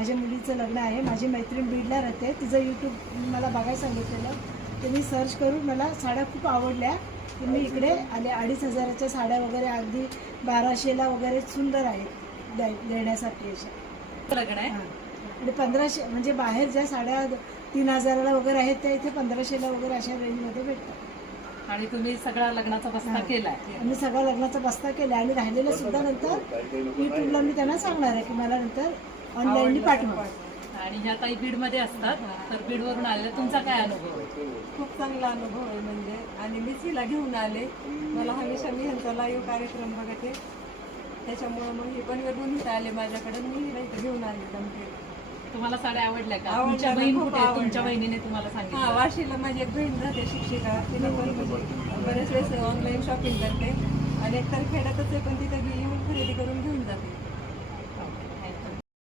माझ्या मुलीचं लग्न आहे. माझी मैत्रीण बीडला राहते, तिचं यूट्यूब मला बघायला सांगितलेलं, तर मी सर्च करून मला साड्या खूप आवडल्या, की मी इकडे आले. 2500च्या साड्या वगैरे अगदी 1200ला वगैरे सुंदर आहेत देण्यासाठी अशा. लग्न आहे आणि 1500 म्हणजे बाहेर ज्या साड्या 3000ला वगैरे आहेत त्या इथे 1500ला वगैरे अशा रेंजमध्ये भेटतात. आणि तुम्ही सगळा लग्नाचा बस्ता केलाय. मी सगळा लग्नाचा बस्ता केला आणि राहिलेलं सुद्धा नंतर यूट्यूबला मी त्यांना सांगणार आहे की मला नंतर ऑनलाईन पाठवा. आणि ह्या ताई बीडमध्ये असतात, तर बीडवरून आलेल्या तुमचा काय अनुभव आहे? खूप चांगला अनुभव आहे म्हणजे, आणि मीच हिला घेऊन आले. मला हमेशा मी ह्यांचा लाईव्ह कार्यक्रम बघते, त्याच्यामुळे मग हे पण घेऊन इथं आले माझ्याकडे, मी हिला इथं घेऊन आले जमते. तुम्हाला साड्या आवडल्या का? आवडल्या, तुमच्या बहीण खूप कुठे आहे? तुमच्या आवडल्या. बहिणीने तुम्हाला हां, सांगितलं? वाशीला माझी एक बहीण राहते शिक्षिका, तिला पण म्हणजे बरेच वेळेस ऑनलाईन शॉपिंग करते आणि एकतर खेड्यातच आहे, पण तिथं येऊन खरेदी करून घेऊन जाते.